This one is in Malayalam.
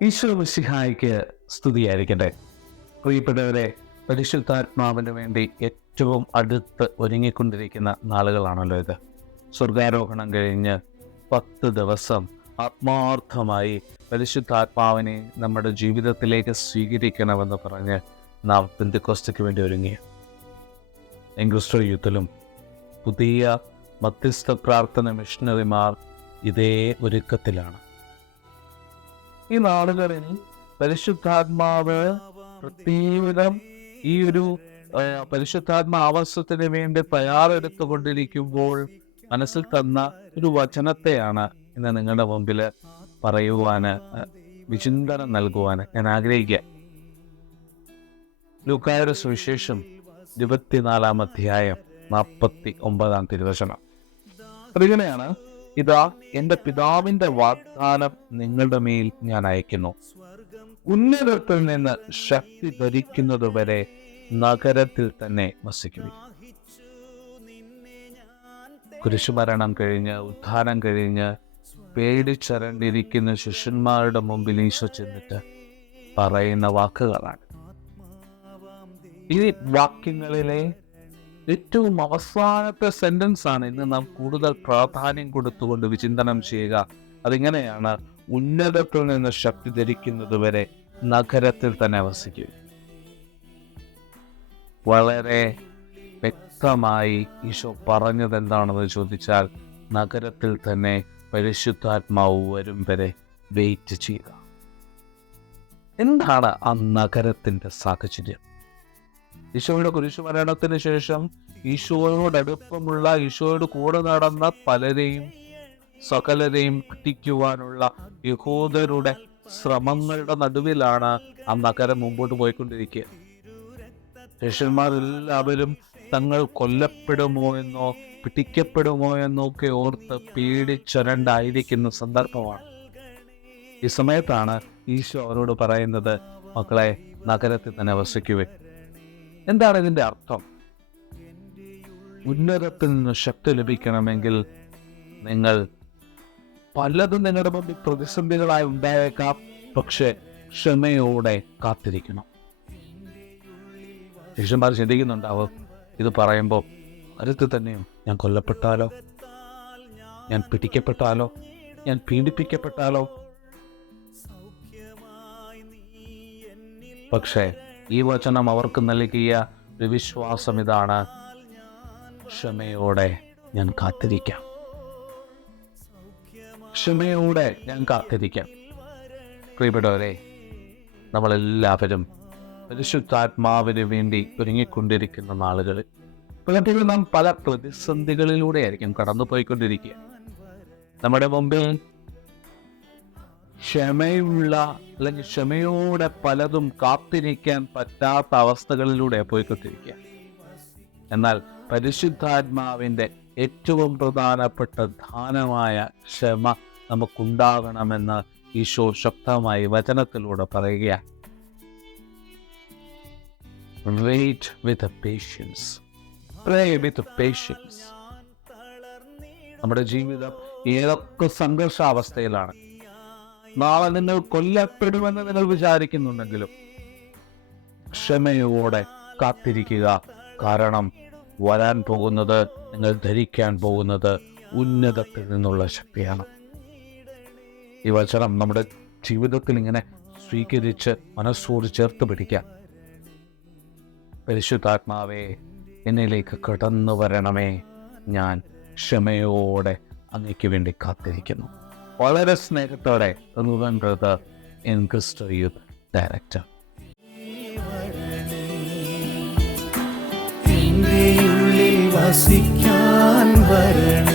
ഈശോ മിശിഹായ്ക്ക് സ്തുതിയായിരിക്കട്ടെ. പ്രിയപ്പെട്ടവരെ, പരിശുദ്ധാത്മാവിന് വേണ്ടി ഏറ്റവും അടുത്ത് ഒരുങ്ങിക്കൊണ്ടിരിക്കുന്ന നാളുകളാണല്ലോ ഇത്. സ്വർഗാരോഹണം കഴിഞ്ഞ് 10 ദിവസം ആത്മാർത്ഥമായി പരിശുദ്ധാത്മാവിനെ നമ്മുടെ ജീവിതത്തിലേക്ക് സ്വീകരിക്കണമെന്ന് പറഞ്ഞ് നാം പെന്തക്കോസ്തയ്ക്ക് വേണ്ടി ഒരുങ്ങി. എൻക്രിസ്റ്റോ യൂത്തിലും പുതിയ മധ്യസ്ഥ പ്രാർത്ഥന മിഷണറിമാർ ഇതേ ഒരുക്കത്തിലാണ്. ഈ നാളുകളിൽ പരിശുദ്ധാത്മാവ് പ്രത്യേകം ഈ ഒരു പരിശുദ്ധാത്മ ആവാസത്തിന് വേണ്ടി തയ്യാറെടുത്തുകൊണ്ടിരിക്കുമ്പോൾ മനസ്സിൽ തന്ന ഒരു വചനത്തെയാണ് ഇന്ന് നിങ്ങളുടെ മുമ്പിൽ പറയുവാന്, വിചിന്തനം നൽകുവാന് ഞാൻ ആഗ്രഹിക്കുക. ലൂക്കായുടെ സുവിശേഷം 24-ാം അധ്യായം 49-ാം തിരുവചനം. അതിങ്ങനെയാണ്: ഇതാ എന്റെ പിതാവിന്റെ വാഗ്ദാനം നിങ്ങളുടെ മേൽ ഞാൻ അയക്കുന്നു. ഉന്നതത്തിൽ നിന്ന് ശക്തി ധരിക്കുന്നതുവരെ നഗരത്തിൽ തന്നെ വസിക്കുവിൻ. കുരിശുമരണം കഴിഞ്ഞ് ഉത്ഥാനം കഴിഞ്ഞ് പേടിച്ചരണ്ടിരിക്കുന്ന ശിഷ്യന്മാരുടെ മുമ്പിൽ ഈശോ ചെന്നിട്ട് പറയുന്ന വാക്കുകളാണ്. ഈ വാക്യങ്ങളിലെ ഏറ്റവും അവസാനത്തെ സെന്റൻസ് ആണ് ഇന്ന് നാം കൂടുതൽ പ്രാധാന്യം കൊടുത്തുകൊണ്ട് വിചിന്തനം ചെയ്യുക. അതിങ്ങനെയാണ്: ഉന്നതത്തിൽ നിന്ന് ശക്തി ധരിക്കുന്നതുവരെ നഗരത്തിൽ തന്നെ വസിക്കുക. വളരെ വ്യക്തമായി ഈശോ പറഞ്ഞത് എന്താണെന്ന് ചോദിച്ചാൽ, നഗരത്തിൽ തന്നെ പരിശുദ്ധാത്മാവ് വരും വരെ വെയിറ്റ് ചെയ്യുക. എന്താണ് ആ നഗരത്തിന്റെ സാഹചര്യം? ഈശോയുടെ കുരിശുമരണത്തിന് ശേഷം ഈശോയോടടുപ്പമുള്ള, ഈശോയോട് കൂടെ നടന്ന പലരെയും സകലരെയും പിടിക്കുവാനുള്ള യഹൂദരുടെ ശ്രമങ്ങളുടെ നടുവിലാണ് ആ നഗരം മുമ്പോട്ട് പോയിക്കൊണ്ടിരിക്കുക. ശിഷ്യന്മാരെല്ലാവരും തങ്ങൾ കൊല്ലപ്പെടുമോ എന്നോ പിടിക്കപ്പെടുമോ എന്നൊക്കെ ഓർത്ത് പേടിച്ചരണ്ടായിരിക്കുന്ന സന്ദർഭമാണ്. ഈ സമയത്താണ് ഈശോ അവരോട് പറയുന്നത്, മക്കളെ, നഗരത്തിൽ തന്നെ വസിക്കുവേ. എന്താണ് ഇതിന്റെ അർത്ഥം? ഉന്നതത്തിൽ നിന്ന് ശക്തി ലഭിക്കണമെങ്കിൽ നിങ്ങൾ പലതും നിങ്ങളുടെ മുമ്പിൽ പ്രതിസന്ധികളായി ഉണ്ടായേക്കാം, പക്ഷെ ക്ഷമയോടെ കാത്തിരിക്കണം. ശിഷ്യന്മാർ ചിന്തിക്കുന്നുണ്ടാവും, ഇത് പറയുമ്പോൾ നഗരത്തിൽ തന്നെയോ ഞാൻ കൊല്ലപ്പെട്ടാലോ, ഞാൻ പിടിക്കപ്പെട്ടാലോ, ഞാൻ പീഡിപ്പിക്കപ്പെട്ടാലോ? പക്ഷേ ഈ വചനം അവർക്ക് നൽകിയ ഒരു വിശ്വാസം ഇതാണ്: ക്ഷമയോടെ ഞാൻ കാത്തിരിക്കാം, ക്ഷമയോടെ ഞാൻ കാത്തിരിക്കാം. പ്രിയപ്പെട്ടവരെ, നമ്മളെല്ലാവരും പരിശുദ്ധാത്മാവിന് വേണ്ടി ഒരുങ്ങിക്കൊണ്ടിരിക്കുന്ന നാളുകളിൽ പലപ്പോഴും നാം പല പ്രതിസന്ധികളിലൂടെയായിരിക്കും കടന്നുപോയിക്കൊണ്ടിരിക്കുക. നമ്മുടെ മുമ്പിൽ ക്ഷമയുള്ള അല്ലെങ്കിൽ ക്ഷമയോടെ പലതും കാത്തിരിക്കാൻ പറ്റാത്ത അവസ്ഥകളിലൂടെ പോയിക്കൊണ്ടിരിക്കുക. എന്നാൽ പരിശുദ്ധാത്മാവിൻ്റെ ഏറ്റവും പ്രധാനപ്പെട്ട ദാനമായ ക്ഷമ നമുക്കുണ്ടാകണമെന്ന് ഈശോ ശക്തമായി വചനത്തിലൂടെ പറയുക. Wait with patience. Pray with patience. നമ്മുടെ ജീവിതം ഏതൊക്കെ സംഘർഷാവസ്ഥയിലാണ്, നാളെ നിങ്ങൾ കൊല്ലപ്പെടുമെന്ന് നിങ്ങൾ വിചാരിക്കുന്നുണ്ടെങ്കിലും ക്ഷമയോടെ കാത്തിരിക്കുക. കാരണം വരാൻ പോകുന്നത്, നിങ്ങൾ ധരിക്കാൻ പോകുന്നത് ഉന്നതത്തിൽ നിന്നുള്ള ശക്തിയാണ്. ഈ വചനം നമ്മുടെ ജീവിതത്തിൽ ഇങ്ങനെ സ്വീകരിച്ച് മനസ്സോട് ചേർത്ത് പിടിക്കാം. പരിശുദ്ധാത്മാവേ, എന്നിലേക്ക് കടന്നു വരണമേ, ഞാൻ ക്ഷമയോടെ അങ്ങയ്ക്ക് വേണ്ടി കാത്തിരിക്കുന്നു. വളരെ സ്നേഹത്തോടെ റൂബൻ ബ്രദർ, എൻക്രിസ്റ്റോ യൂത്ത് ഡയറക്ടർ. വസിക്കാൻ വരണേ.